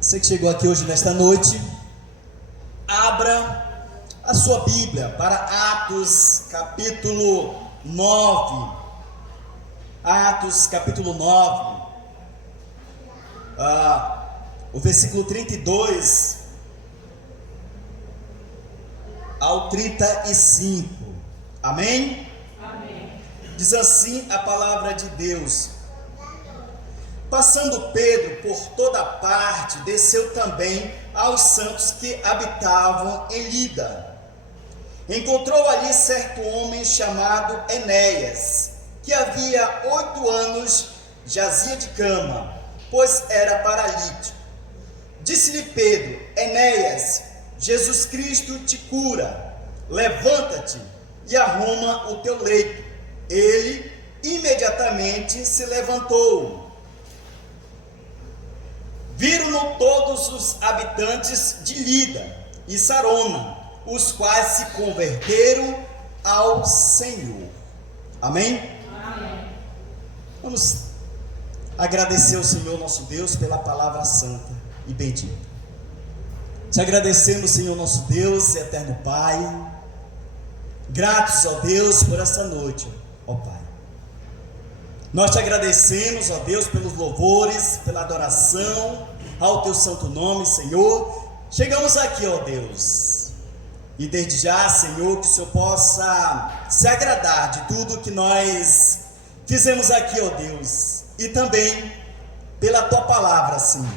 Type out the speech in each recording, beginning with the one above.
Você que chegou aqui hoje nesta noite, abra a sua Bíblia para Atos capítulo 9. Atos capítulo 9, o versículo 32 ao 35. Amém? Amém. Diz assim a palavra de Deus: Passando Pedro por toda parte, desceu também aos santos que habitavam em Lida. Encontrou ali certo homem chamado Enéas, que havia 8 anos jazia de cama, pois era paralítico. Disse-lhe Pedro: Enéas, Jesus Cristo te cura, levanta-te e arruma o teu leito. Ele imediatamente se levantou. Viram-no todos os habitantes de Lida e Sarona, os quais se converteram ao Senhor. Amém? Amém. Vamos agradecer ao Senhor nosso Deus pela palavra santa e bendita. Te agradecemos, Senhor nosso Deus e eterno Pai, gratos, ó Deus, por essa noite, ó Pai. Nós te agradecemos, ó Deus, pelos louvores, pela adoração ao teu santo nome, Senhor. Chegamos aqui, ó Deus, e desde já, Senhor, que o Senhor possa se agradar de tudo que nós fizemos aqui, ó Deus, e também pela tua palavra, Senhor.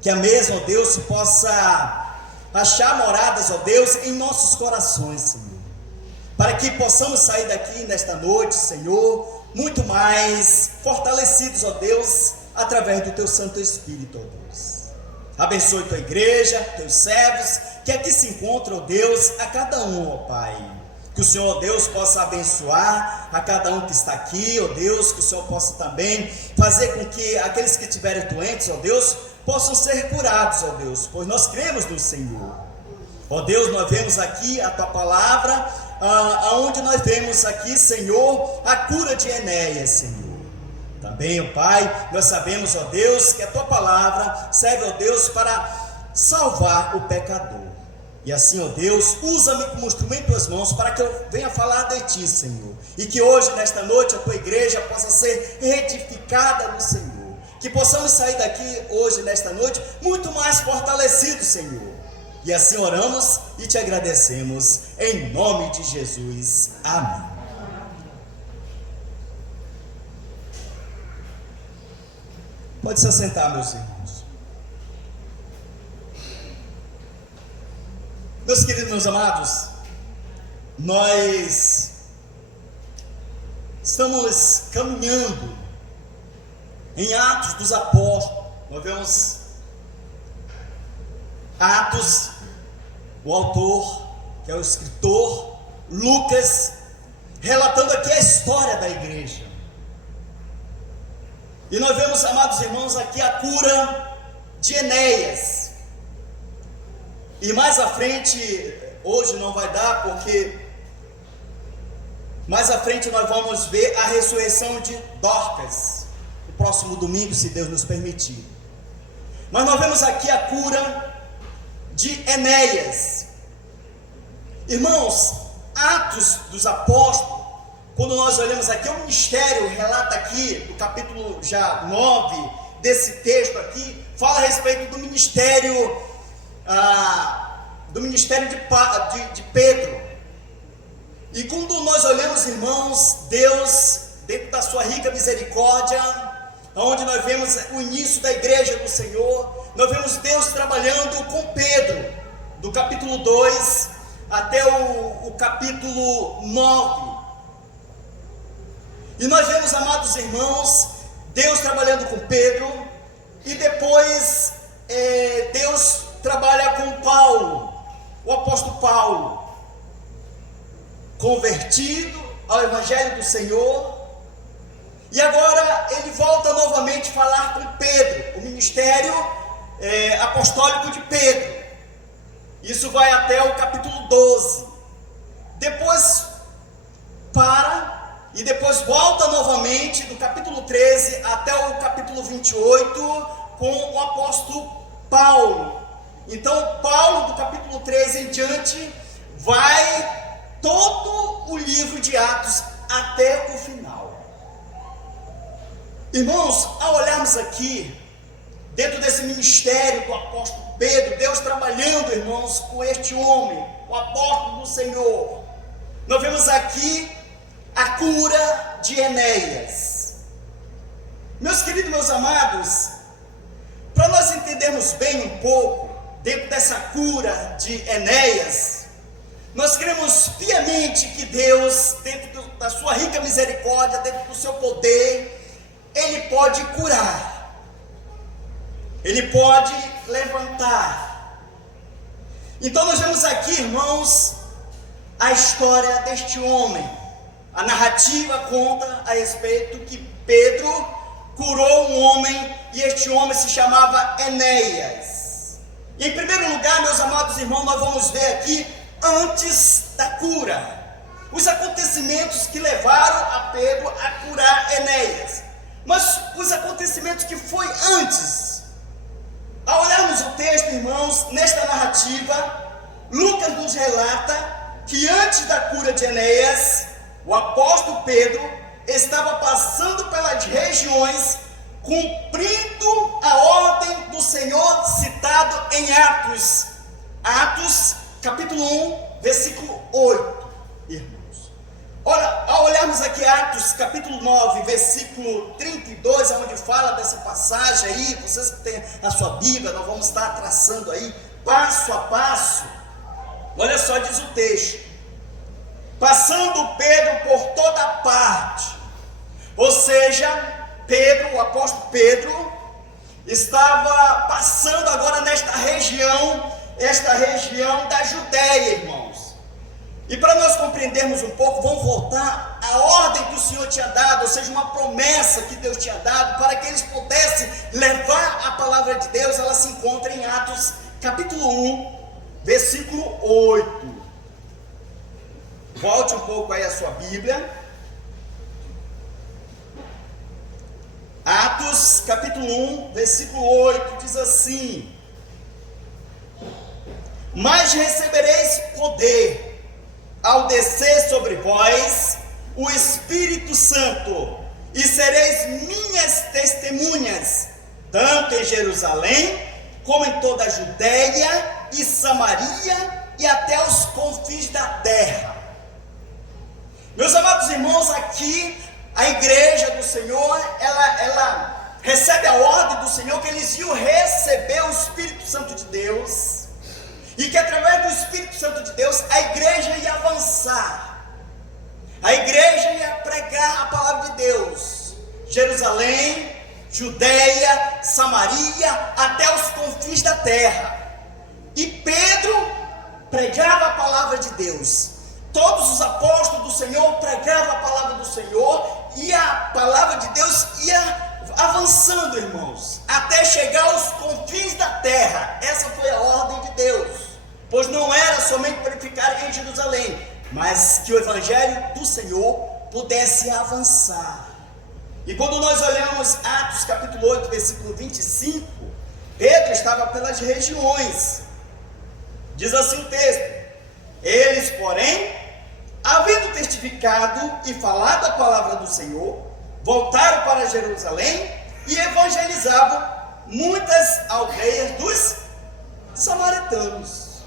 Que a mesma, ó Deus, se possa achar moradas, ó Deus, em nossos corações, Senhor. Para que possamos sair daqui nesta noite, Senhor, muito mais fortalecidos, ó Deus, através do teu Santo Espírito, ó Deus. Abençoe tua igreja, teus servos, que aqui se encontram, ó Deus, a cada um, ó Pai. Que o Senhor, ó Deus, possa abençoar a cada um que está aqui, ó Deus, que o Senhor possa também fazer com que aqueles que estiverem doentes, ó Deus, possam ser curados, ó Deus, pois nós cremos no Senhor. Ó Deus, nós vemos aqui a tua palavra, aonde nós vemos aqui, Senhor, a cura de Enéas, Senhor. Também, ó Pai, nós sabemos, ó Deus, que a tua palavra serve, ó Deus, para salvar o pecador. E assim, ó Deus, usa-me como instrumento em tuas mãos para que eu venha falar de ti, Senhor. E que hoje, nesta noite, a tua igreja possa ser edificada no Senhor. Que possamos sair daqui hoje, nesta noite, muito mais fortalecidos, Senhor. E assim oramos e te agradecemos, em nome de Jesus. Amém. Pode se assentar, meus irmãos. Meus queridos, meus amados, nós estamos caminhando em Atos dos Apóstolos. Nós vemos Atos, o autor, que é o escritor Lucas, relatando aqui a história da igreja. E nós vemos, amados irmãos, aqui a cura de Enéas. E mais à frente, hoje não vai dar, porque mais à frente nós vamos ver a ressurreição de Dorcas, no próximo domingo, se Deus nos permitir. Mas nós vemos aqui a cura de Enéas. Irmãos, Atos dos Apóstolos, quando nós olhamos aqui, o ministério relata aqui, no capítulo já 9, desse texto aqui, fala a respeito do ministério, de Pedro. E quando nós olhamos, irmãos, Deus, dentro da sua rica misericórdia, onde nós vemos o início da igreja do Senhor, nós vemos Deus trabalhando com Pedro, do capítulo 2 até o capítulo 9. E nós vemos, amados irmãos, Deus trabalhando com Pedro, e depois Deus trabalha com Paulo, o apóstolo Paulo, convertido ao Evangelho do Senhor. E agora ele volta novamente a falar com Pedro, o ministério apostólico de Pedro. Isso vai até o capítulo 12. Depois para, e depois volta novamente do capítulo 13 até o capítulo 28, com o apóstolo Paulo. Então, Paulo, do capítulo 13 em diante, vai todo o livro de Atos até o final. Irmãos, ao olharmos aqui, dentro desse ministério do apóstolo Pedro, Deus trabalhando, irmãos, com este homem, o apóstolo do Senhor, nós vemos aqui a cura de Enéas. Meus queridos, meus amados, para nós entendermos bem um pouco, dentro dessa cura de Enéas, nós cremos piamente que Deus, dentro da sua rica misericórdia, dentro do seu poder, Ele pode curar, Ele pode levantar. Então nós vemos aqui, irmãos, a história deste homem. A narrativa conta a respeito que Pedro curou um homem, e este homem se chamava Enéas. E em primeiro lugar, meus amados irmãos, nós vamos ver aqui, antes da cura, os acontecimentos que levaram a Pedro a curar Enéas. Mas os acontecimentos que foi antes. Ao olharmos o texto, irmãos, nesta narrativa, Lucas nos relata que antes da cura de Enéas, o apóstolo Pedro estava passando pelas regiões, cumprindo a ordem do Senhor citado em Atos. Atos, capítulo 1, versículo 8, irmãos. Olha, ao olharmos aqui Atos, capítulo 9, versículo 32, onde fala dessa passagem aí, vocês que têm a sua Bíblia, nós vamos estar traçando aí, passo a passo. Olha só, diz o texto: passando Pedro por toda parte. Ou seja, Pedro, o apóstolo Pedro, estava passando agora nesta região, esta região da Judéia, irmãos. E para nós compreendermos um pouco, vamos voltar à ordem que o Senhor tinha dado, ou seja, uma promessa que Deus tinha dado, para que eles pudessem levar a palavra de Deus. Ela se encontra em Atos, capítulo 1, versículo 8. Volte um pouco aí a sua Bíblia. Atos, capítulo 1, versículo 8, diz assim: mas recebereis poder ao descer sobre vós o Espírito Santo, e sereis minhas testemunhas, tanto em Jerusalém, como em toda a Judéia e Samaria, e até os confins da terra. Meus amados irmãos, aqui a igreja do Senhor, ela recebe a ordem do Senhor que eles iam receber o Espírito Santo de Deus, e que através do Espírito Santo de Deus a igreja ia avançar, a igreja ia pregar a palavra de Deus, Jerusalém, Judéia, Samaria, até os confins da terra. E Pedro pregava a palavra de Deus. Todos os apóstolos do Senhor pregavam a palavra do Senhor, e a palavra de Deus ia avançando, irmãos, até chegar aos confins da terra. Essa foi a ordem de Deus, pois não era somente para ficar em Jerusalém, mas que o evangelho do Senhor pudesse avançar. E quando nós olhamos Atos capítulo 8, versículo 25, Pedro estava pelas regiões. Diz assim o texto: eles, porém, havendo testificado e falado a palavra do Senhor, voltaram para Jerusalém e evangelizavam muitas aldeias dos samaritanos.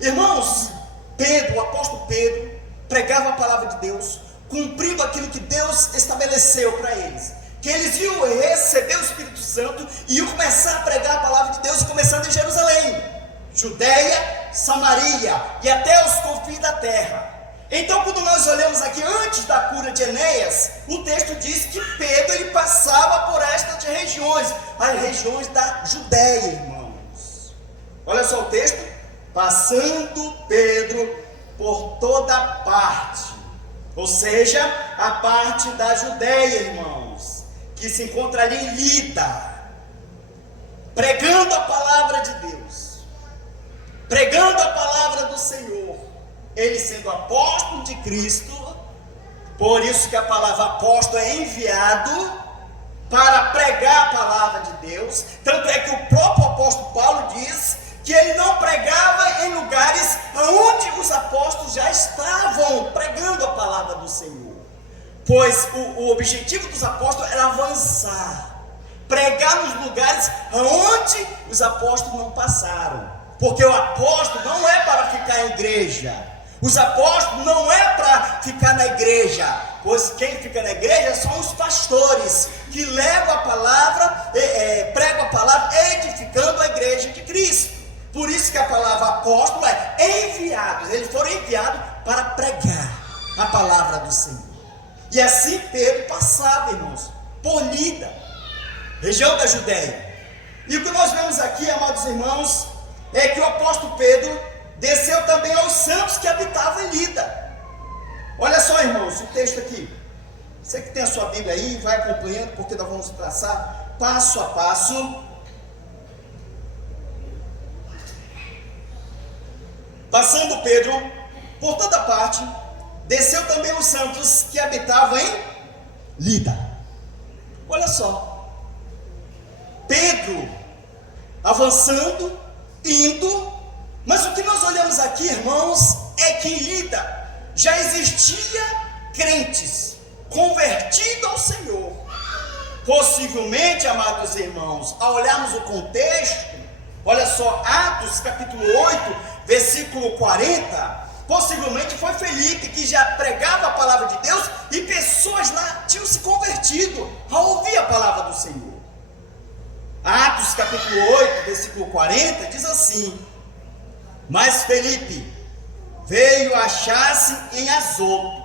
Irmãos, Pedro, o apóstolo Pedro, pregava a palavra de Deus, cumprindo aquilo que Deus estabeleceu para eles, que eles iam receber o Espírito Santo e iam começar a pregar a palavra de Deus, começando em Jerusalém, Judéia, Samaria e até os confins da terra. Então, quando nós olhamos aqui, antes da cura de Enéas, o texto diz que Pedro ele passava por estas regiões, as regiões da Judéia, irmãos. Olha só o texto: passando Pedro por toda parte, ou seja, a parte da Judéia, irmãos, que se encontra ali em Lida, pregando a palavra de Deus, pregando a palavra do Senhor. Ele sendo apóstolo de Cristo, por isso que a palavra apóstolo é enviado para pregar a palavra de Deus. Tanto é que o próprio apóstolo Paulo que ele não pregava em lugares onde os apóstolos já estavam pregando a palavra do Senhor, pois o objetivo dos apóstolos era avançar, pregar nos lugares onde os apóstolos não passaram, porque o apóstolo não é para ficar em igreja, os apóstolos não é para ficar na igreja, pois quem fica na igreja são os pastores, que levam a palavra, pregam a palavra, edificando a igreja de Cristo. Por isso que a palavra apóstolo é enviados, eles foram enviados para pregar a palavra do Senhor. E assim Pedro passava, irmãos, por Lida, região da Judéia. E o que nós vemos aqui, amados irmãos, é que o apóstolo Pedro desceu também aos santos que habitavam em Lida. Olha só, irmãos, o texto aqui. Você que tem a sua Bíblia aí, vai acompanhando, porque nós vamos traçar passo a passo. Passando Pedro por toda parte, desceu também os santos que habitavam em Lida. Olha só, Pedro avançando, indo, mas o que nós olhamos aqui, irmãos, é que em Lida já existia crentes convertidos ao Senhor. Possivelmente, amados irmãos, ao olharmos o contexto, olha só, Atos capítulo 8, versículo 40, possivelmente foi Felipe que já pregava a palavra de Deus e pessoas lá tinham se convertido ao ouvir a palavra do Senhor. Atos capítulo 8, versículo 40, diz assim: mas Felipe veio achar-se em Azoto,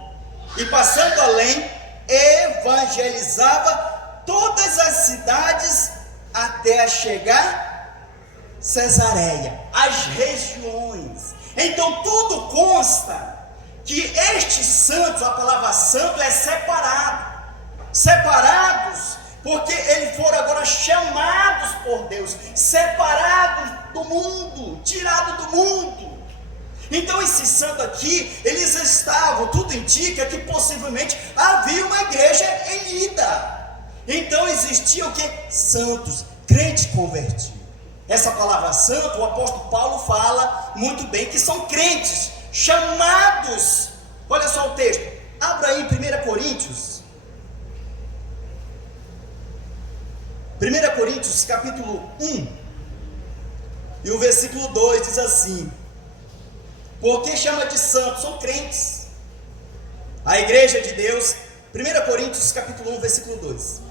e passando além, evangelizava todas as cidades até chegar Cesareia, as regiões. Então tudo consta que estes santos, a palavra santo é separados, porque eles foram agora chamados por Deus, separados do mundo, tirados do mundo. Então esses santos aqui, eles estavam, tudo indica que possivelmente havia uma igreja em Lida. Então existia o que? Santos, crentes convertidos. Essa palavra santo, o apóstolo Paulo fala muito bem que são crentes, chamados. Olha só o texto, abra aí 1 Coríntios. 1 Coríntios capítulo 1, e o versículo 2 diz assim: porque chama de santos, são crentes, a igreja de Deus. 1 Coríntios capítulo 1, versículo 2,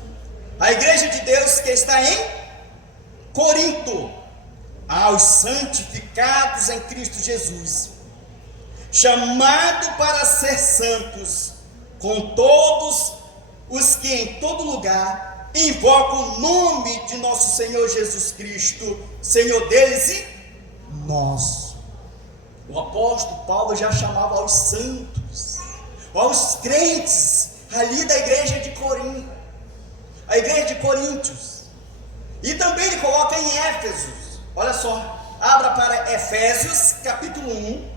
a igreja de Deus que está em Corinto, aos santificados em Cristo Jesus, chamado para ser santos, com todos os que em todo lugar invocam o nome de nosso Senhor Jesus Cristo, Senhor deles e nosso. O apóstolo Paulo já chamava aos santos, aos crentes ali da igreja de Corinto, a igreja de Coríntios. E também ele coloca em Éfesos. Olha só, abra para Efésios capítulo 1.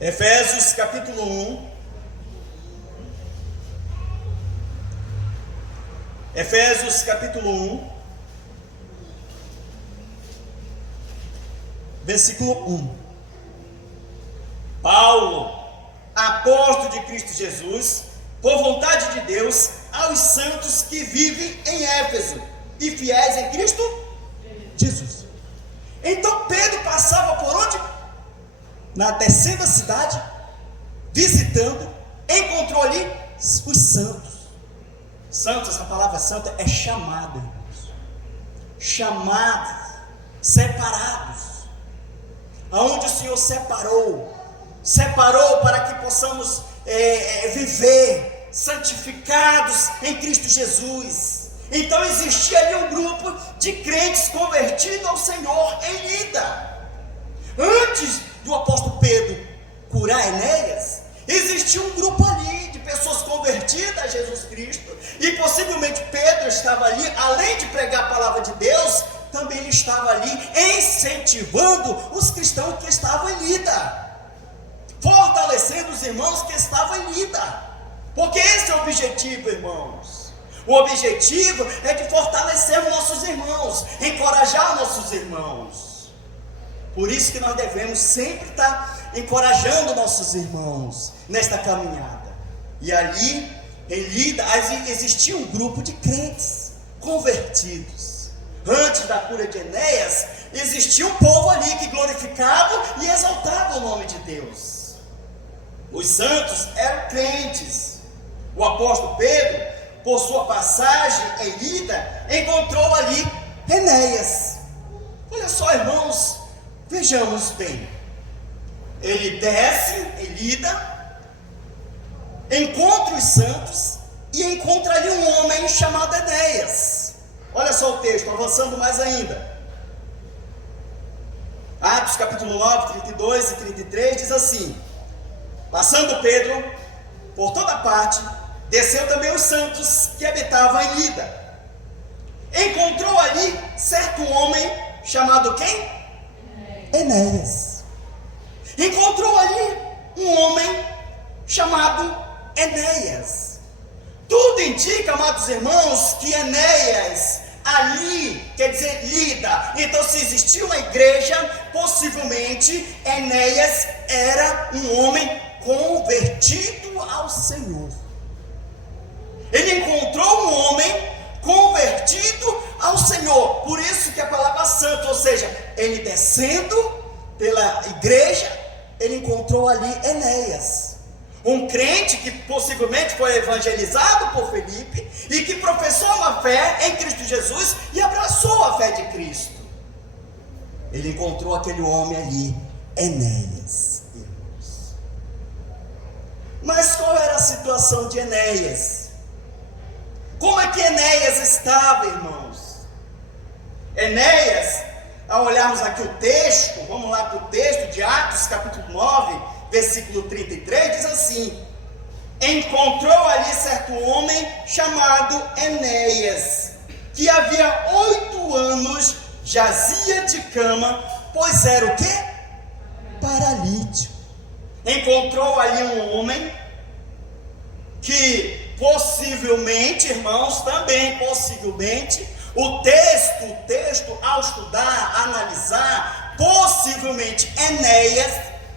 Efésios capítulo 1. Efésios capítulo 1, versículo 1. Paulo, apóstolo de Cristo Jesus, por vontade de Deus, aos santos que vivem em Éfeso e fiéis em Cristo Jesus. Então Pedro passava por onde? Na terceira cidade, visitando, encontrou ali os santos. Santos, essa palavra santa é chamado, irmãos. Chamados, separados. Aonde o Senhor separou para que possamos viver santificados em Cristo Jesus. Então existia ali um grupo de crentes convertidos ao Senhor em Lida. Antes do apóstolo Pedro curar Enéas, existia um grupo ali de pessoas convertidas a Jesus Cristo, e possivelmente Pedro estava ali, além de pregar a palavra de Deus, também ele estava ali incentivando os cristãos que estavam em Lida, fortalecendo os irmãos que estavam em Lida, porque esse é o objetivo, irmãos. O objetivo é de fortalecer nossos irmãos, encorajar nossos irmãos. Por isso que nós devemos sempre estar encorajando nossos irmãos nesta caminhada. E ali, em Lida, existia um grupo de crentes convertidos. Antes da cura de Enéas, existia um povo ali que glorificava e exaltava o nome de Deus. Os santos eram crentes. O apóstolo Pedro, por sua passagem em Lida, encontrou ali Enéas. Olha só, irmãos, vejamos bem. Ele desce em Lida, encontra os santos e encontra ali um homem chamado Enéas. Olha só o texto, avançando mais ainda. Atos capítulo 9, 32 e 33 diz assim: passando Pedro por toda parte, desceu também os santos que habitavam em Lida. Encontrou ali certo homem chamado quem? Enéas. Encontrou ali um homem chamado Enéas. Tudo indica, amados irmãos, que Enéas ali, quer dizer, Lida. Então, se existia uma igreja, possivelmente Enéas era um homem convertido ao Senhor. Ele encontrou um homem convertido ao Senhor. Por isso que a palavra santo, ou seja, ele descendo pela igreja, ele encontrou ali Enéas, um crente que possivelmente foi evangelizado por Felipe e que professou uma fé em Cristo Jesus e abraçou a fé de Cristo. Ele encontrou aquele homem ali, Enéas, irmãos. Mas qual era a situação de Enéas? Como é que Enéas estava, irmãos? Enéas, ao olharmos aqui o texto, vamos lá para o texto de Atos capítulo 9, versículo 33, diz assim: encontrou ali certo homem chamado Enéas, que havia 8 anos jazia de cama, pois era o quê? Paralítico. Encontrou ali um homem que possivelmente, irmãos, também possivelmente, o texto ao estudar, analisar, possivelmente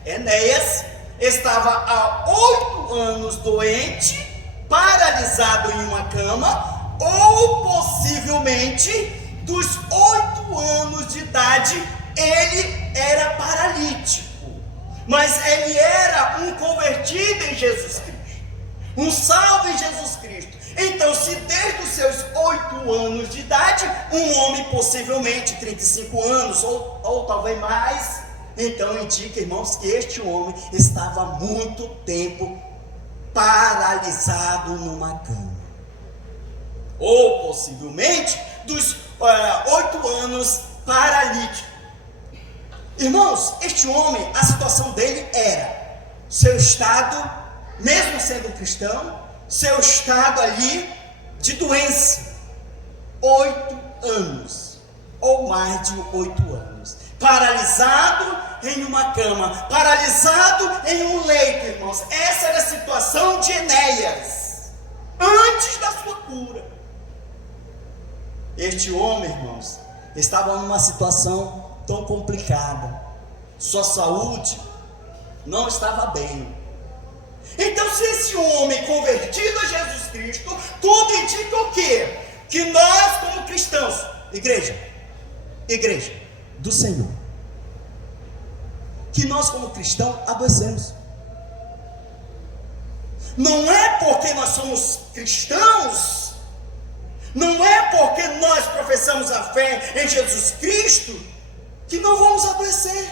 Enéas estava há 8 anos doente, paralisado em uma cama, ou possivelmente dos 8 anos de idade ele era paralítico, mas ele era um convertido em Jesus Cristo, um salvo em Jesus Cristo. Então, se desde os seus 8 anos de idade, um homem possivelmente 35 anos ou talvez mais, então indica, irmãos, que este homem estava há muito tempo paralisado numa cama, ou possivelmente dos 8 anos paralítico. Irmãos, este homem, a situação dele era seu estado, mesmo sendo cristão, seu estado ali de doença, 8 anos, ou mais de 8 anos, paralisado em uma cama, paralisado em um leito, irmãos. Essa era a situação de Enéas, antes da sua cura. Este homem, irmãos, estava numa situação tão complicada, sua saúde não estava bem. Então, se esse homem convertido a Jesus Cristo, tudo indica o quê? Que nós, como cristãos, igreja do Senhor, que nós, como cristãos, adoecemos. Não é porque nós somos cristãos, não é porque nós professamos a fé em Jesus Cristo, que não vamos adoecer.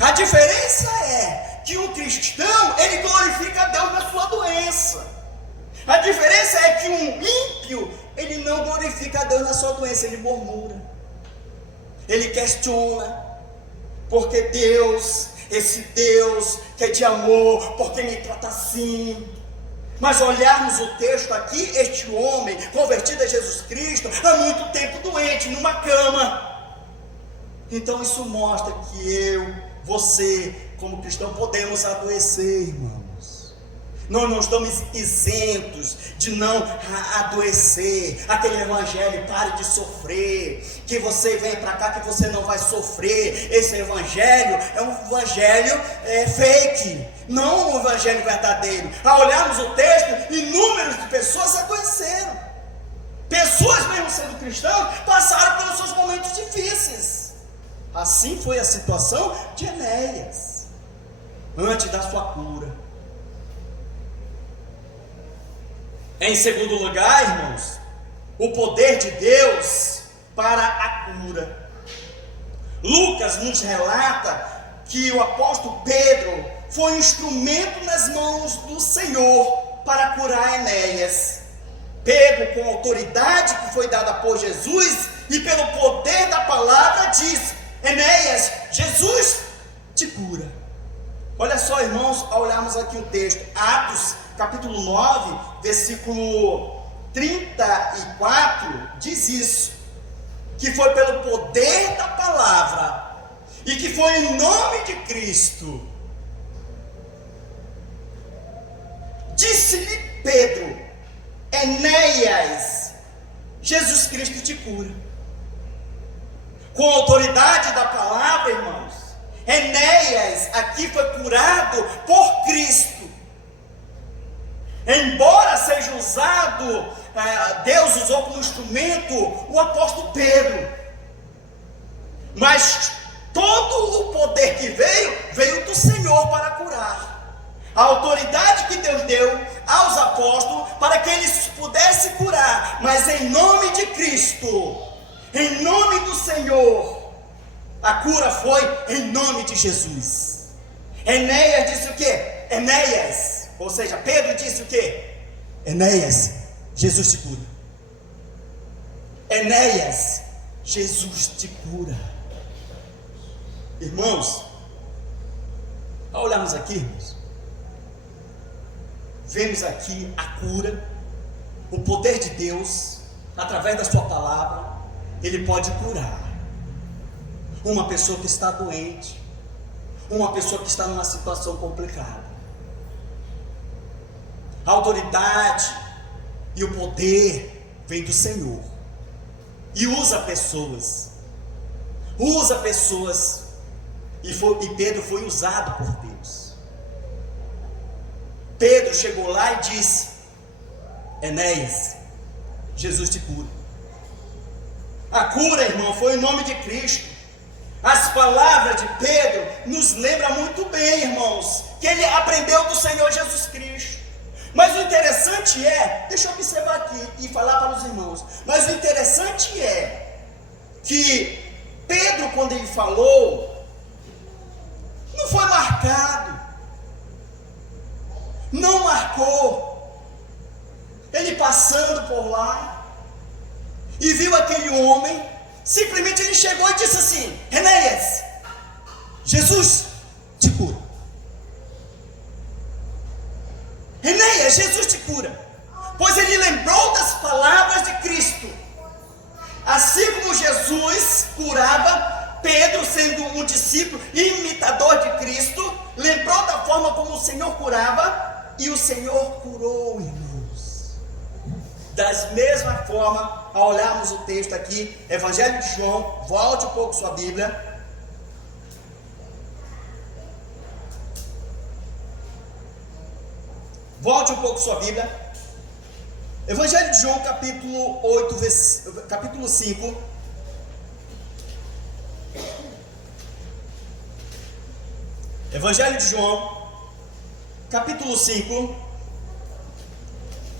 A diferença é que um cristão, ele glorifica a Deus na sua doença. A diferença é que um ímpio, ele não glorifica a Deus na sua doença, ele murmura, ele questiona, porque Deus, esse Deus que é de amor, porque me trata assim. Mas olharmos o texto aqui, este homem convertido a Jesus Cristo, há muito tempo doente, numa cama. Então isso mostra que você, como cristão, podemos adoecer, irmãos. Nós não estamos isentos de não adoecer. Aquele evangelho, pare de sofrer, que você venha para cá que você não vai sofrer. Esse evangelho é um evangelho fake, não um evangelho verdadeiro. Ao olharmos o texto, inúmeras de pessoas adoeceram. Pessoas, mesmo sendo cristãos, passaram pelos seus momentos difíceis. Assim foi a situação de Enéas, antes da sua cura. Em segundo lugar, irmãos, o poder de Deus para a cura. Lucas nos relata que o apóstolo Pedro foi um instrumento nas mãos do Senhor para curar Enéas. Pedro, com a autoridade que foi dada por Jesus e pelo poder da palavra, disse: Enéas, Jesus te cura. Olha só, irmãos, ao olharmos aqui o texto, Atos capítulo 9, versículo 34, diz isso, que foi pelo poder da palavra, e que foi em nome de Cristo. Disse-lhe Pedro: Enéas, Jesus Cristo te cura. Com a autoridade da palavra, irmãos, Enéas aqui foi curado por Cristo. Embora seja usado, Deus usou como instrumento o apóstolo Pedro, mas todo o poder que veio do Senhor para curar. A autoridade que Deus deu aos apóstolos para que eles pudessem curar, mas em nome de Cristo, em nome do Senhor, a cura foi em nome de Jesus. Enéas disse o quê? Enéas, ou seja, Pedro disse o quê? Enéas, Jesus te cura. Enéas, Jesus te cura. Irmãos, ao olharmos aqui, irmãos, vemos aqui a cura, o poder de Deus, através da sua palavra. Ele pode curar uma pessoa que está doente, uma pessoa que está numa situação complicada. A autoridade e o poder vem do Senhor, e usa pessoas, e Pedro foi usado por Deus. Pedro chegou lá e disse: Enéas, Jesus te cura. A cura, irmão, foi em nome de Cristo. As palavras de Pedro nos lembram muito bem, irmãos, que ele aprendeu do Senhor Jesus Cristo. Mas o interessante é, deixa eu observar aqui e falar para os irmãos, mas o interessante é que Pedro, quando ele falou, não foi marcado, não marcou. Ele passando por lá e viu aquele homem, simplesmente ele chegou e disse assim: Enéas, Jesus te cura. Enéas, Jesus te cura. Pois ele lembrou das palavras de Cristo. Assim como Jesus curava, Pedro, sendo um discípulo imitador de Cristo, lembrou da forma como o Senhor curava, e o Senhor curou, irmãos. Da mesma forma, ao olharmos o texto aqui, Evangelho de João, volte um pouco sua Bíblia. Volte um pouco sua Bíblia. Evangelho de João, capítulo 8, capítulo 5. Evangelho de João, capítulo 5,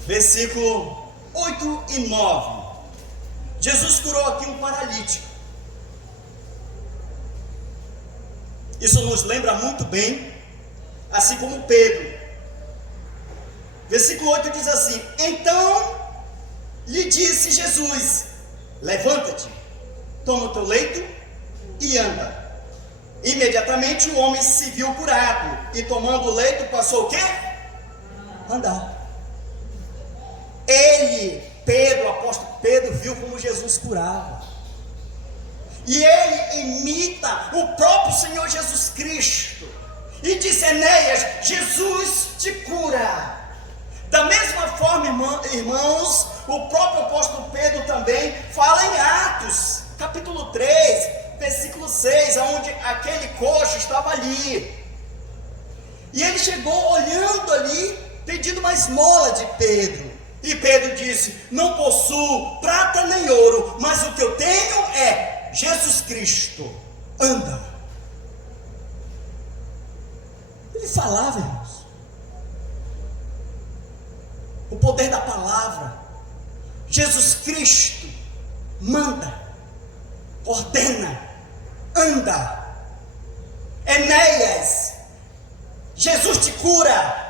versículo 8 e 9. Jesus curou aqui um paralítico. Isso nos lembra muito bem, assim como Pedro. Versículo 8 diz assim: Então lhe disse Jesus: Levanta-te, toma o teu leito e anda. Imediatamente o homem se viu curado, e tomando o leito passou o quê? Andar. Ele, Pedro, o apóstolo Pedro, viu como Jesus curava. E ele imita o próprio Senhor Jesus Cristo. E disse: Enéas, Jesus te cura. Da mesma forma, irmãos, o próprio apóstolo Pedro também fala em Atos, capítulo 3, versículo 6, onde aquele coxo estava ali. E ele chegou olhando ali, pedindo uma esmola de Pedro. E Pedro disse: não possuo prata nem ouro, mas o que eu tenho é Jesus Cristo. Anda. Ele falava, irmãos, o poder da palavra. Jesus Cristo manda, ordena, anda. Enéas, Jesus te cura.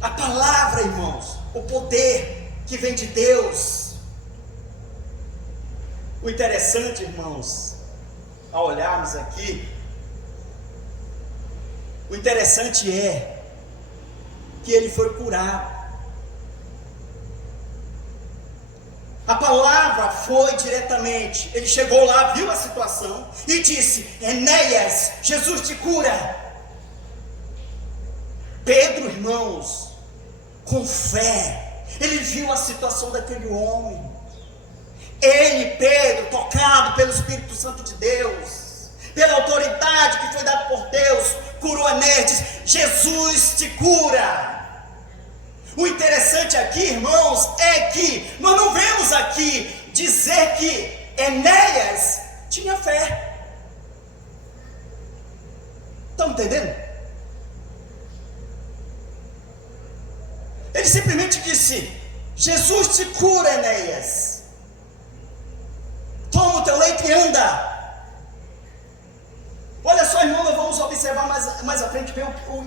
A palavra, irmãos, o poder que vem de Deus. O interessante, irmãos, ao olharmos aqui, o interessante é que ele foi curado. A palavra foi diretamente. Ele chegou lá, viu a situação e disse: Enéas, Jesus te cura. Pedro, irmãos, com fé, ele viu a situação daquele homem. Ele, Pedro, tocado pelo Espírito Santo de Deus, pela autoridade que foi dada por Deus, curou Enéas, disse: Jesus te cura. O interessante aqui, irmãos, é que nós não vemos aqui dizer que Enéas tinha fé. Estão entendendo? Ele simplesmente disse: Jesus te cura, Enéas. Toma o teu leito e anda. Olha só, irmão, nós vamos observar mais à frente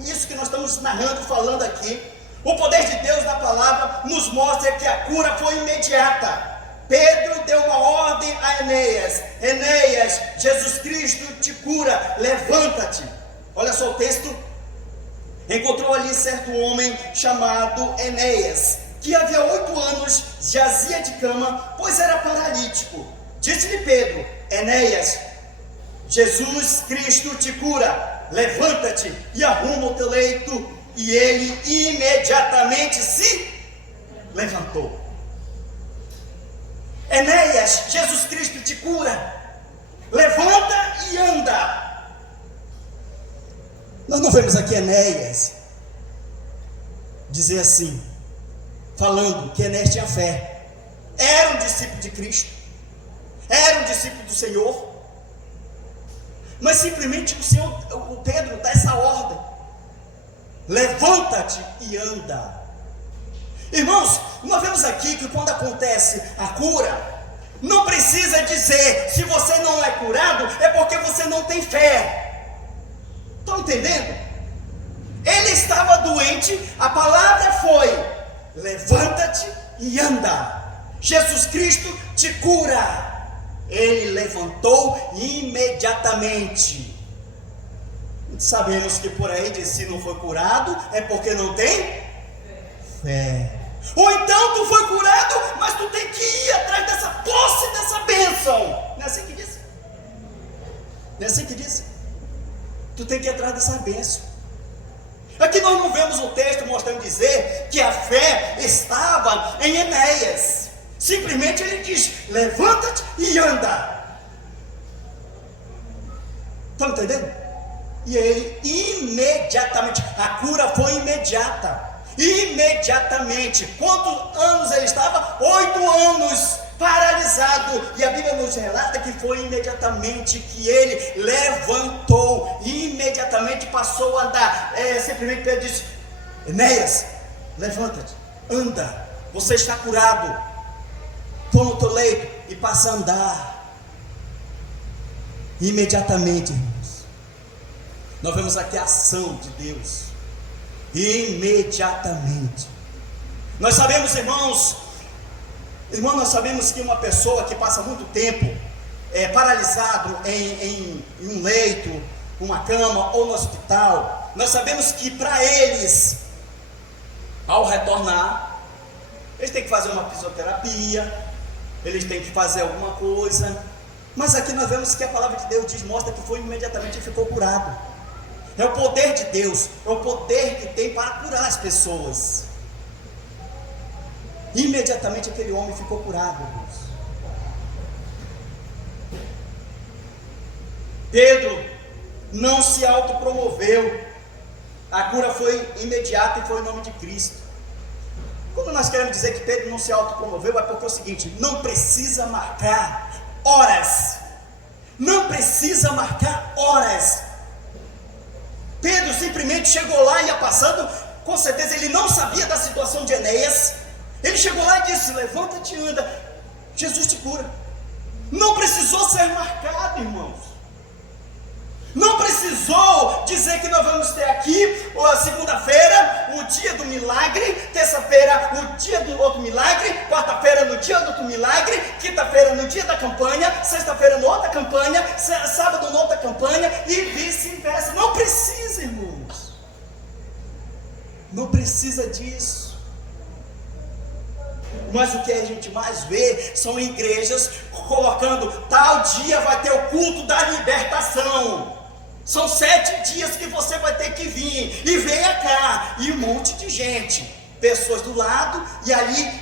isso que nós estamos narrando, falando aqui. O poder de Deus na palavra nos mostra que a cura foi imediata. Pedro deu uma ordem a Enéas: Enéas, Jesus Cristo te cura, levanta-te. Olha só o texto. Encontrou ali certo homem chamado Enéas, que havia 8 anos jazia de cama, pois era paralítico. Disse-lhe Pedro: Enéas, Jesus Cristo te cura, levanta-te e arruma o teu leito. E ele imediatamente se levantou. Enéas, Jesus Cristo te cura, levanta e anda. Nós não vemos aqui Enéas dizer assim, falando que Enéas tinha fé. Era um discípulo de Cristo, era um discípulo do Senhor, mas simplesmente o Pedro dá essa ordem: levanta-te e anda. Irmãos, nós vemos aqui que quando acontece a cura, não precisa dizer: se você não é curado, é porque você não tem fé. Estão entendendo? Ele estava doente, a palavra foi: levanta-te e anda. Jesus Cristo te cura. Ele levantou imediatamente. Sabemos que por aí diz: se não foi curado, é porque não tem fé. Ou então tu foi curado, mas tu tem que ir atrás dessa posse, dessa bênção. Não é assim que diz? Não é assim que diz? Tu tem que ir atrás dessa bênção. Aqui nós não vemos o texto mostrando dizer que a fé estava em Enéas. Simplesmente ele diz: levanta-te e anda. Estão entendendo? E ele imediatamente, a cura foi imediata. Imediatamente. Quantos anos ele estava? 8 anos paralisado. E a Bíblia nos relata que foi imediatamente que ele levantou. Imediatamente passou a andar. Simplesmente Pedro disse: Enéas, levanta-te, anda, você está curado. Toma o teu leito e passa a andar. Imediatamente, irmãos, nós vemos aqui a ação de Deus. Imediatamente. Nós sabemos, irmãos, nós sabemos que uma pessoa que passa muito tempo paralisado em um leito, uma cama ou no hospital, nós sabemos que para eles, ao retornar, eles têm que fazer uma fisioterapia, eles têm que fazer alguma coisa. Mas aqui nós vemos que a palavra de Deus mostra que foi imediatamente e ficou curado. É o poder de Deus, é o poder que tem para curar as pessoas. Imediatamente aquele homem ficou curado, irmãos. Pedro não se autopromoveu. A cura foi imediata e foi em nome de Cristo. Quando nós queremos dizer que Pedro não se autopromoveu, é porque é o seguinte: não precisa marcar horas. Não precisa marcar horas. Pedro simplesmente chegou lá e ia passando. Com certeza ele não sabia da situação de Enéas. Ele chegou lá e disse: levanta-te e anda, Jesus te cura. Não precisou ser marcado, irmãos. Não precisou dizer que nós vamos ter aqui a segunda-feira, o dia do milagre, terça-feira, o dia do outro milagre, quarta-feira, no dia do outro milagre, quinta-feira, no dia da campanha, sexta-feira, na outra campanha, sábado, na outra campanha, e vice-versa. Não precisa, irmãos. Não precisa disso. Mas o que a gente mais vê são igrejas colocando: tal dia vai ter o culto da libertação. São 7 dias que você vai ter que vir, e venha cá, e um monte de gente, pessoas do lado, e aí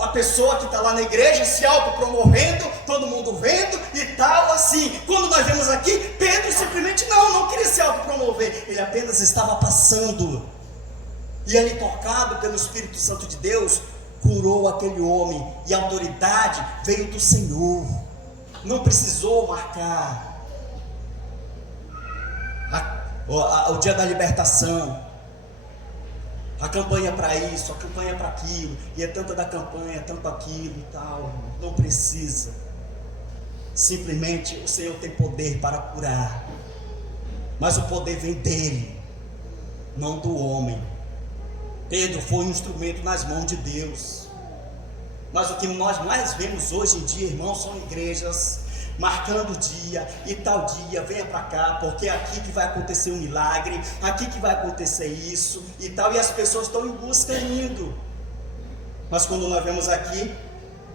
a pessoa que está lá na igreja se autopromovendo, todo mundo vendo e tal, assim. Quando nós vemos aqui, Pedro simplesmente não queria se autopromover, ele apenas estava passando, e ele, tocado pelo Espírito Santo de Deus, curou aquele homem, e a autoridade veio do Senhor. Não precisou marcar o dia da libertação, a campanha para isso, a campanha para aquilo, e é tanta da campanha, tanto aquilo e tal. Não precisa. Simplesmente o Senhor tem poder para curar, mas o poder vem dele, não do homem. Pedro foi um instrumento nas mãos de Deus. Mas o que nós mais vemos hoje em dia, irmãos, são igrejas marcando o dia, e tal dia, venha para cá, porque é aqui que vai acontecer um milagre, aqui que vai acontecer isso e tal, e as pessoas estão em busca indo. Mas quando nós vemos aqui,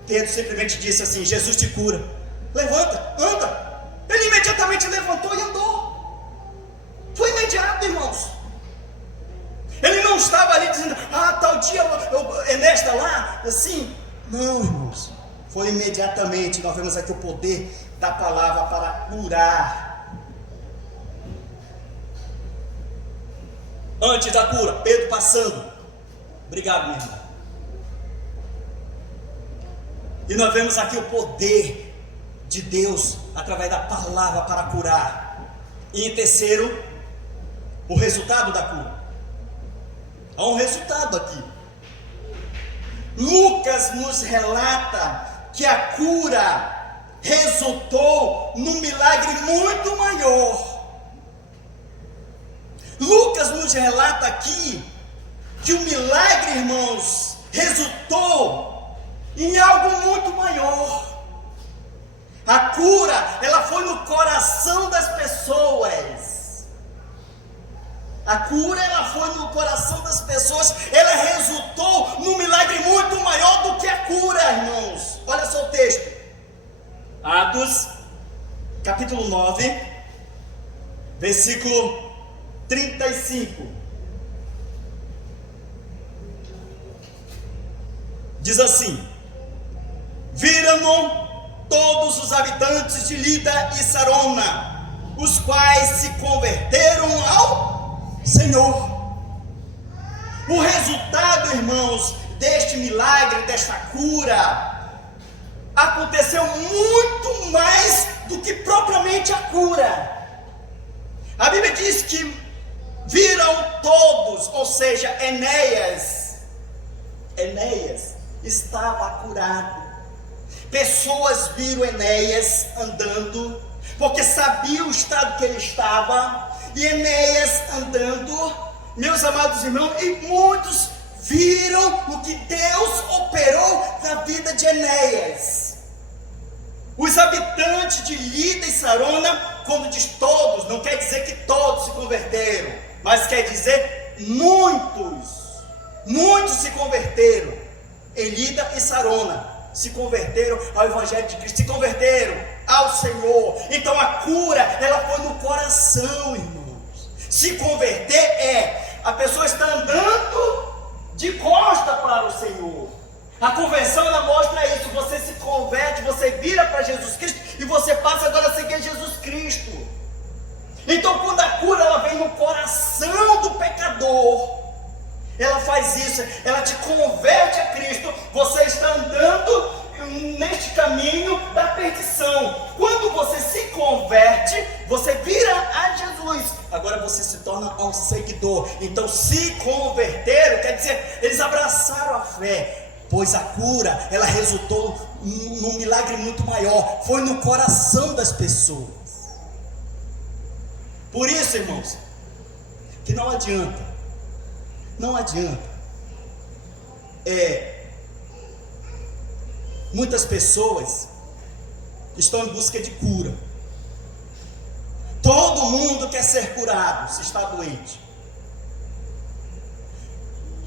Pedro simplesmente disse assim: Jesus te cura, levanta, anda. Ele imediatamente levantou e andou. Foi imediato, irmãos. Ele não estava ali dizendo: tal dia Enéas está lá, assim. Não, irmãos, foi imediatamente. Nós vemos aqui o poder da palavra para curar. Antes da cura, Pedro passando. Obrigado, minha irmã. E nós vemos aqui o poder de Deus através da palavra para curar. E em terceiro, o resultado da cura. Há um resultado aqui. Lucas nos relata que a cura resultou num milagre muito maior. Lucas nos relata aqui que o milagre, irmãos, resultou em algo muito maior. A cura, ela foi no coração das pessoas. A cura, ela foi no coração das pessoas. Ela resultou num milagre muito maior do que a cura, irmãos. Olha só o texto. Atos, capítulo 9, versículo 35. Diz assim: viram-no todos os habitantes de Lida e Sarona, os quais se converteram ao Senhor. O resultado, irmãos, deste milagre, desta cura, aconteceu muito mais do que propriamente a cura. A Bíblia diz que viram todos, ou seja, Enéas estava curado. Pessoas viram Enéas andando, porque sabiam o estado que ele estava, e Enéas andando, meus amados irmãos, e muitos viram o que Deus operou na vida de Enéas. Os habitantes de Lida e Sarona, quando diz todos, não quer dizer que todos se converteram, mas quer dizer muitos se converteram em Lida e Sarona, se converteram ao Evangelho de Cristo, se converteram ao Senhor. Então a cura, ela foi no coração, irmãos. Se converter a pessoa está andando de costa para o Senhor, A conversão, ela mostra isso. Você se converte, você vira para Jesus Cristo e você passa agora a seguir Jesus Cristo. Então, quando a cura ela vem no coração do pecador, ela faz isso, ela te converte a Cristo. Você está andando neste caminho da perdição. Quando você se converte, você vira a Jesus. Agora você se torna um seguidor. Então, se converteram, quer dizer, eles abraçaram a fé, pois a cura, ela resultou num milagre muito maior. Foi no coração das pessoas. Por isso, irmãos, que não adianta, muitas pessoas estão em busca de cura. Todo mundo quer ser curado se está doente.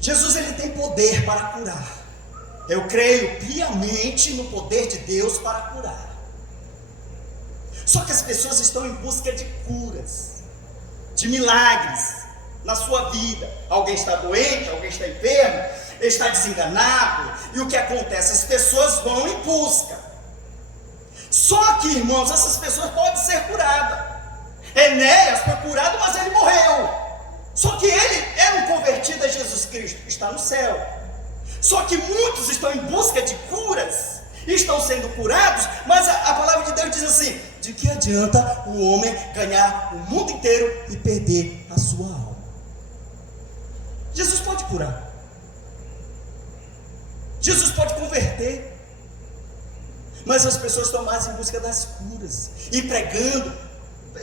Jesus, ele tem poder para curar. Eu creio piamente no poder de Deus para curar. Só que as pessoas estão em busca de curas, de milagres na sua vida. Alguém está doente, alguém está enfermo, está desenganado, e o que acontece? As pessoas vão em busca. Só que, irmãos, essas pessoas podem ser curadas. Enéas foi curado, mas ele morreu. Só que ele era um convertido a Jesus Cristo, está no céu. Só que muitos estão em busca de curas, estão sendo curados, mas a palavra de Deus diz assim: de que adianta o homem ganhar o mundo inteiro e perder a sua alma? Jesus pode curar, Jesus pode converter, mas as pessoas estão mais em busca das curas, e pregando,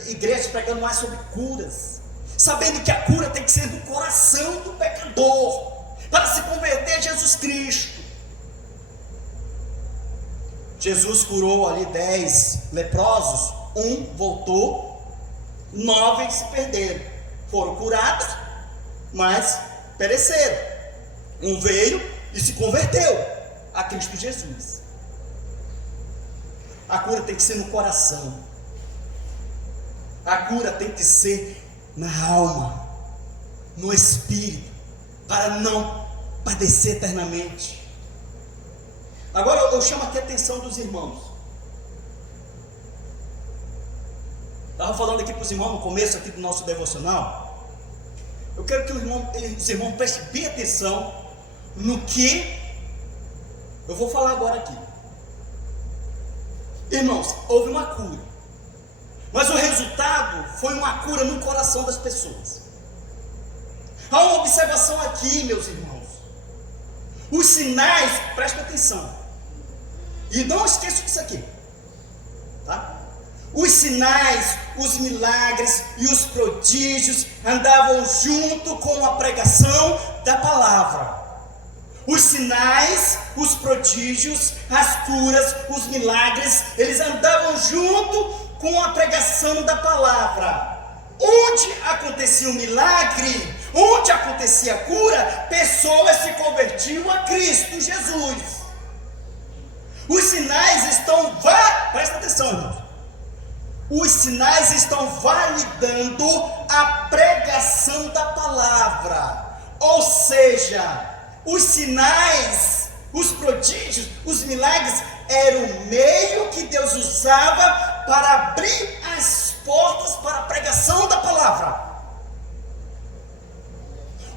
igrejas pregando mais sobre curas, sabendo que a cura tem que ser do coração do pecador, para se converter a Jesus Cristo. Jesus curou ali 10 leprosos, um voltou, 9 se perderam, foram curados, mas pereceram. Um veio e se converteu a Cristo Jesus. A cura tem que ser no coração, a cura tem que ser na alma, no espírito, para não padecer eternamente. Agora eu chamo aqui a atenção dos irmãos. Estava falando aqui para os irmãos no começo aqui do nosso devocional. Eu quero que os irmãos prestem bem atenção no que eu vou falar agora aqui. Irmãos, houve uma cura, mas o resultado foi uma cura no coração das pessoas. Há uma observação aqui, meus irmãos. Os sinais, presta atenção, e não esqueça disso aqui, tá? Os sinais, os milagres e os prodígios andavam junto com a pregação da palavra. Os sinais, os prodígios, as curas, os milagres, eles andavam junto com a pregação da palavra. Onde acontecia o milagre, onde acontecia a cura, pessoas se convertiam a Cristo Jesus. Os sinais estão, presta atenção, irmãos. Os sinais estão validando a pregação da palavra. Ou seja, os sinais, os prodígios, os milagres eram o meio que Deus usava para abrir as portas para a pregação da palavra.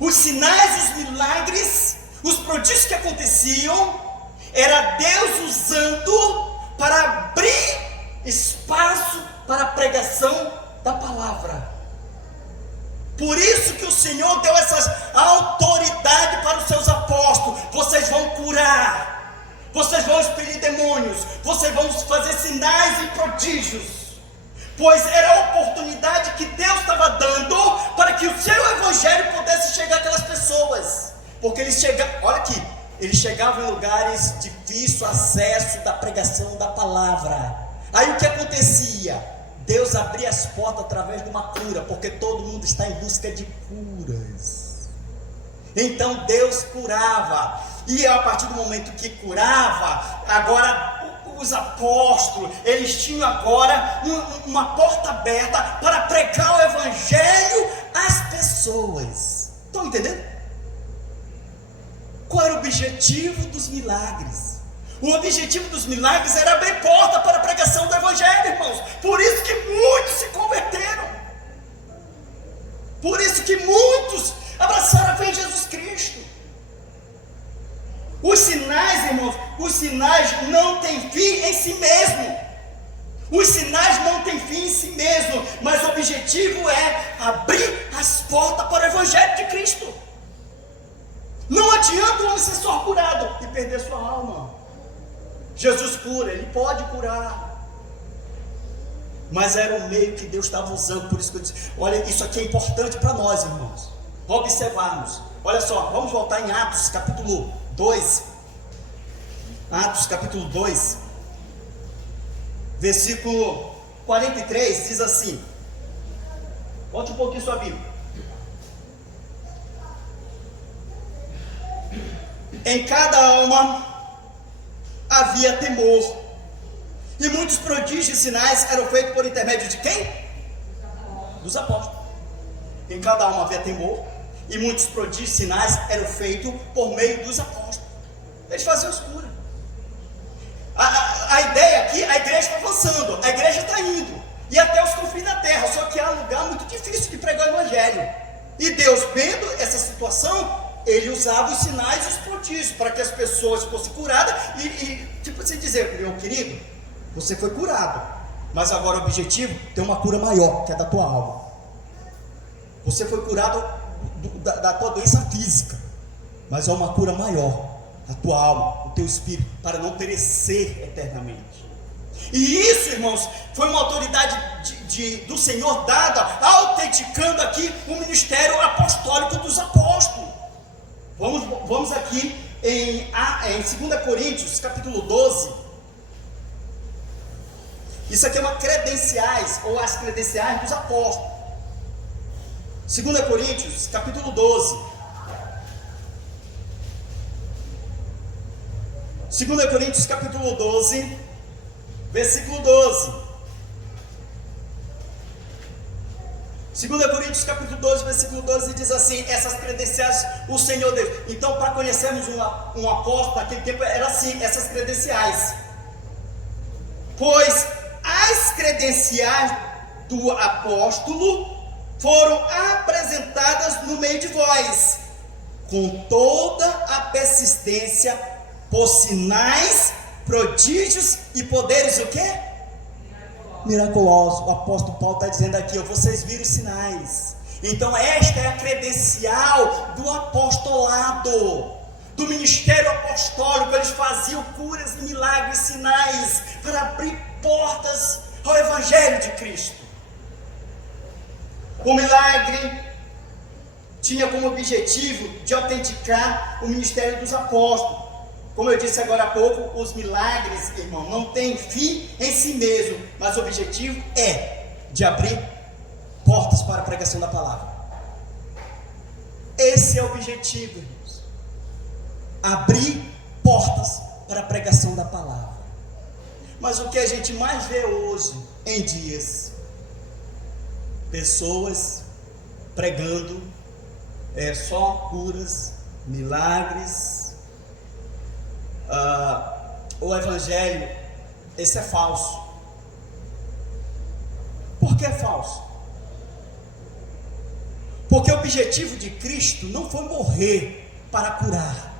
Os sinais, os milagres, os prodígios que aconteciam, era Deus usando para abrir espaço para a pregação da palavra. Por isso que o Senhor deu essa autoridade para os seus apóstolos. Vocês vão curar, vocês vão expelir demônios, vocês vão fazer sinais e prodígios, pois era a oportunidade que Deus estava dando para que o seu evangelho pudesse chegar àquelas pessoas. Porque eles chegavam, olha aqui, eles chegavam em lugares de difícil acesso da pregação da palavra. Aí o que acontecia? Deus abria as portas através de uma cura, porque todo mundo está em busca de curas. Então Deus curava, e a partir do momento que curava, agora os apóstolos, eles tinham agora uma porta aberta para pregar o evangelho às pessoas. Estão entendendo? Qual era o objetivo dos milagres? O objetivo dos milagres era abrir porta para a pregação do Evangelho, irmãos. Por isso que muitos se converteram. Por isso que muitos abraçaram a fé em Jesus Cristo. Os sinais, irmãos, os sinais não têm fim em si mesmo. Os sinais não têm fim em si mesmo, mas o objetivo é abrir as portas para o Evangelho de Cristo. Não adianta o homem ser só curado e perder sua alma. Jesus cura, Ele pode curar, mas era o meio que Deus estava usando. Por isso que eu disse, olha, isso aqui é importante para nós, irmãos, observarmos. Olha só, vamos voltar em Atos capítulo 2. Atos capítulo 2, versículo 43, diz assim. Volte um pouquinho sua Bíblia. Em cada alma havia temor, e muitos prodígios e sinais eram feitos por intermédio de quem? Dos apóstolos. Em cada alma havia temor, e muitos prodígios e sinais eram feitos por meio dos apóstolos. Eles faziam as curas. A ideia aqui, a igreja está avançando, a igreja está indo, e até os confins da terra, só que há um lugar muito difícil de pregar o Evangelho. E Deus, vendo essa situação, Ele usava os sinais e os prodígios para que as pessoas fossem curadas e tipo assim dizer, meu querido, você foi curado, mas agora o objetivo tem uma cura maior, que é da tua alma. Você foi curado da tua doença física, mas há uma cura maior, a tua alma, o teu espírito, para não perecer eternamente. E isso, irmãos, foi uma autoridade do Senhor dada, autenticando aqui o ministério apostólico dos apóstolos. Vamos aqui em 2 Coríntios, capítulo 12. Isso aqui é uma credenciais, ou as credenciais dos apóstolos. 2 Coríntios, capítulo 12. 2 Coríntios, capítulo 12, versículo 12. 2 Coríntios capítulo 12, versículo 12 diz assim, essas credenciais, o Senhor Deus. Então, para conhecermos um apóstolo, naquele tempo era assim, essas credenciais. Pois as credenciais do apóstolo foram apresentadas no meio de vós, com toda a persistência, por sinais, prodígios e poderes, o quê? Miraculoso. O apóstolo Paulo está dizendo aqui, vocês viram os sinais. Então esta é a credencial do apostolado, do ministério apostólico. Eles faziam curas e milagres, sinais, para abrir portas ao Evangelho de Cristo. O milagre tinha como objetivo de autenticar o ministério dos apóstolos. Como eu disse agora há pouco, os milagres, irmão, não têm fim em si mesmo, mas o objetivo é de abrir portas para a pregação da palavra. Esse é o objetivo, irmãos. Abrir portas para a pregação da palavra. Mas o que a gente mais vê hoje em dias, pessoas pregando só curas, milagres. O Evangelho, esse é falso. Por que é falso? Porque o objetivo de Cristo não foi morrer para curar.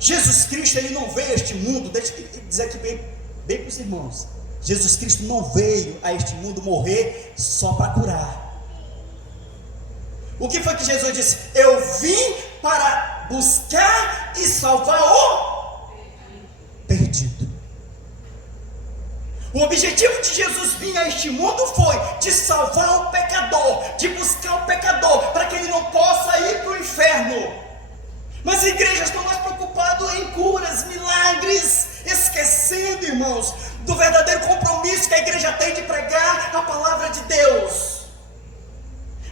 Jesus Cristo, Ele não veio a este mundo, deixa eu dizer aqui bem para os irmãos, Jesus Cristo não veio a este mundo morrer só para curar. O que foi que Jesus disse? Eu vim para buscar e salvar o perdido. O objetivo de Jesus vir a este mundo foi de salvar o pecador, de buscar o pecador, para que ele não possa ir para o inferno. Mas as igrejas estão mais preocupadas em curas, milagres, esquecendo, irmãos, do verdadeiro compromisso que a igreja tem de pregar a palavra de Deus,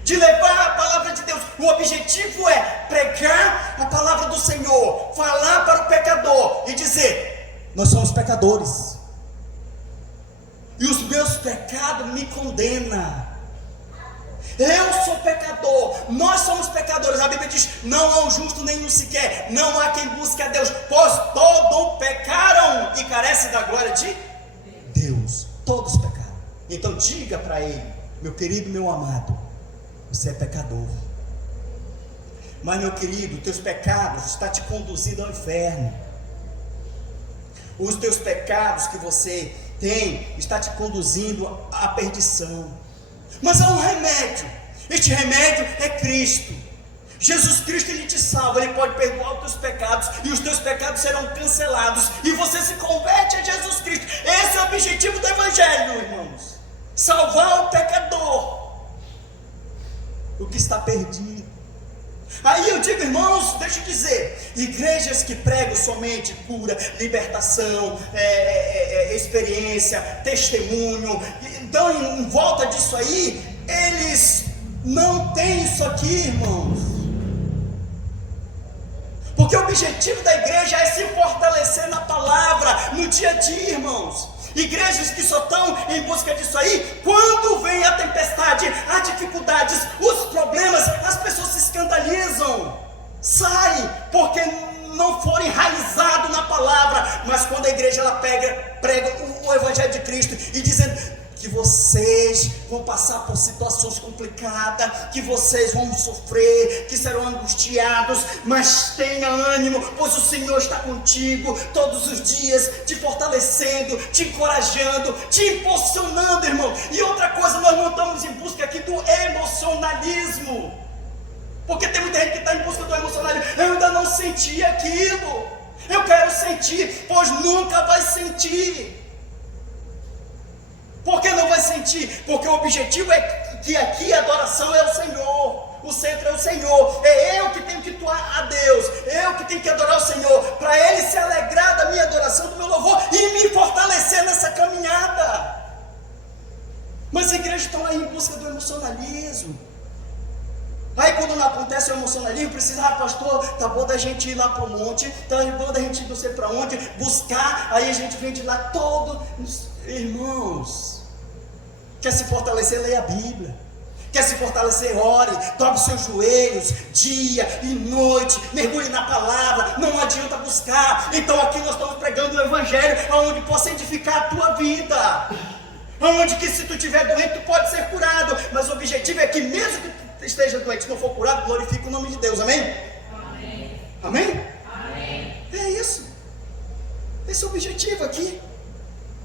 de levar a palavra de Deus. O objetivo é pregar a palavra do Senhor, falar para o pecador e dizer: nós somos pecadores, e os meus pecados me condenam. Eu sou pecador, nós somos pecadores. A Bíblia diz: não há um justo nenhum sequer, não há quem busque a Deus, pois todos pecaram e carecem da glória de Deus. Todos pecaram. Então diga para ele: meu querido, meu amado, você é pecador. Mas, meu querido, teus pecados estão te conduzindo ao inferno. Os teus pecados que você tem estão te conduzindo à perdição. Mas há um remédio. Este remédio é Cristo. Jesus Cristo, Ele te salva. Ele pode perdoar os teus pecados, e os teus pecados serão cancelados, e você se converte a Jesus Cristo. Esse é o objetivo do Evangelho, irmãos: salvar o pecador, o que está perdido. Aí eu digo, irmãos, deixa eu dizer, igrejas que pregam somente cura, libertação, experiência, testemunho, então em volta disso aí, eles não têm isso aqui, irmãos. Porque o objetivo da igreja é se fortalecer na palavra, no dia a dia, irmãos. Igrejas que só estão em busca disso aí, quando vem a tempestade, as dificuldades, os problemas, as pessoas se escandalizam, saem, porque não foram enraizados na palavra. Mas quando a igreja ela prega o Evangelho de Cristo, e dizendo que vocês vão passar por situações complicadas, que vocês vão sofrer, que serão angustiados, mas tenha ânimo, pois o Senhor está contigo todos os dias, te fortalecendo, te encorajando, te impulsionando, irmão. E outra coisa, nós não estamos em busca aqui do emocionalismo, porque tem muita gente que está em busca do emocionalismo. Eu ainda não senti aquilo, eu quero sentir, pois nunca vai sentir. Por que não vai sentir? Porque o objetivo é que aqui a adoração é o Senhor, o centro é o Senhor, é eu que tenho que atuar a Deus, eu que tenho que adorar o Senhor, para Ele se alegrar da minha adoração, do meu louvor, e me fortalecer nessa caminhada. Mas as igrejas estão aí em busca do emocionalismo. Aí quando não acontece o emocionalismo, precisa: pastor, tá bom da gente ir lá para o monte, tá bom da gente ir não sei para onde, buscar, aí a gente vem de lá todo. Irmãos, quer se fortalecer, leia a Bíblia. Quer se fortalecer, ore, dobre seus joelhos, dia e noite, mergulhe na palavra, não adianta buscar. Então aqui nós estamos pregando o Evangelho, onde possa edificar a tua vida, onde que se tu estiver doente, tu pode ser curado, mas o objetivo é que mesmo que tu esteja doente, se não for curado, glorifique o nome de Deus, amém? Amém? Amém? Amém. É isso, esse é o objetivo aqui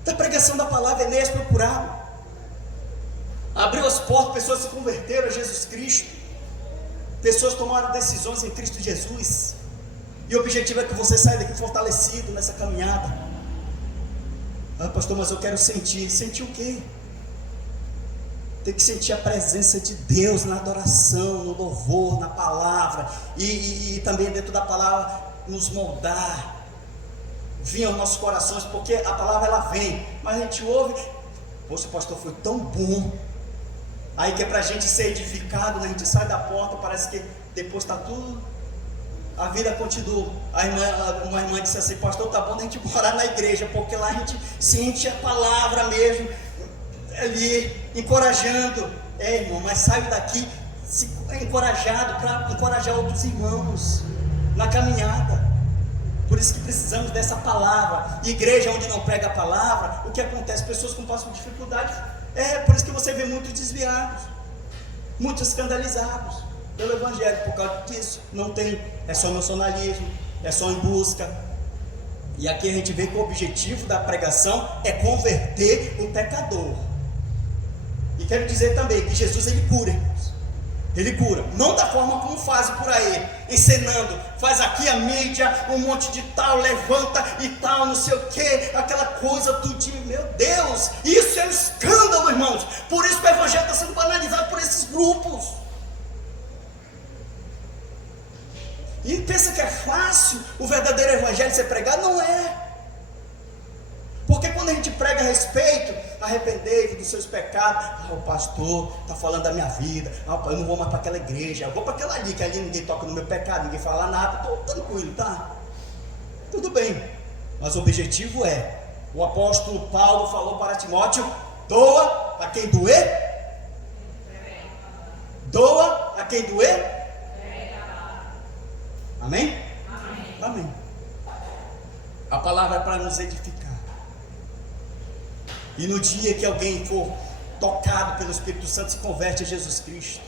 da pregação da palavra. Enéas procurado, abriu as portas, pessoas se converteram a Jesus Cristo, pessoas tomaram decisões em Cristo Jesus, e o objetivo é que você saia daqui fortalecido nessa caminhada. Pastor, mas eu quero sentir o quê? Tem que sentir a presença de Deus na adoração, no louvor, na palavra, e também dentro da palavra nos moldar, vir aos nossos corações, porque a palavra ela vem, mas a gente ouve: poxa, pastor, foi tão bom. Aí que é para a gente ser edificado, né? A gente sai da porta, parece que depois está tudo, a vida continua. Uma irmã disse assim: pastor, tá bom da gente morar na igreja, porque lá a gente sente a palavra mesmo, ali, encorajando. Irmão, mas saio daqui encorajado, para encorajar outros irmãos na caminhada. Por isso que precisamos dessa palavra. Igreja onde não prega a palavra, o que acontece? Pessoas que passam dificuldade. Por isso que você vê muitos desviados, muitos escandalizados pelo Evangelho, por causa disso. Não tem, é só emocionalismo, é só em busca. E aqui a gente vê que o objetivo da pregação é converter o pecador. E quero dizer também que Jesus, Ele cura, irmãos. Ele cura, não da forma como fazem por aí, encenando, faz aqui a mídia, um monte de tal, levanta e tal, não sei o que, aquela coisa tudinho. Meu Deus, isso é um escândalo, irmãos. Por isso que o Evangelho está sendo banalizado por esses grupos. E pensa que é fácil o verdadeiro Evangelho ser pregado? Não é. Porque quando a gente prega a respeito, arrependei-vos dos seus pecados. O pastor está falando da minha vida. Eu não vou mais para aquela igreja, eu vou para aquela ali, que ali ninguém toca no meu pecado, ninguém fala nada. Estou tranquilo, tá? Tudo bem. Mas o objetivo é, o apóstolo Paulo falou para Timóteo: doa para quem doer. Doa a quem doer. Amém? Amém. A palavra é para nos edificar. E no dia que alguém for tocado pelo Espírito Santo, se converte a Jesus Cristo,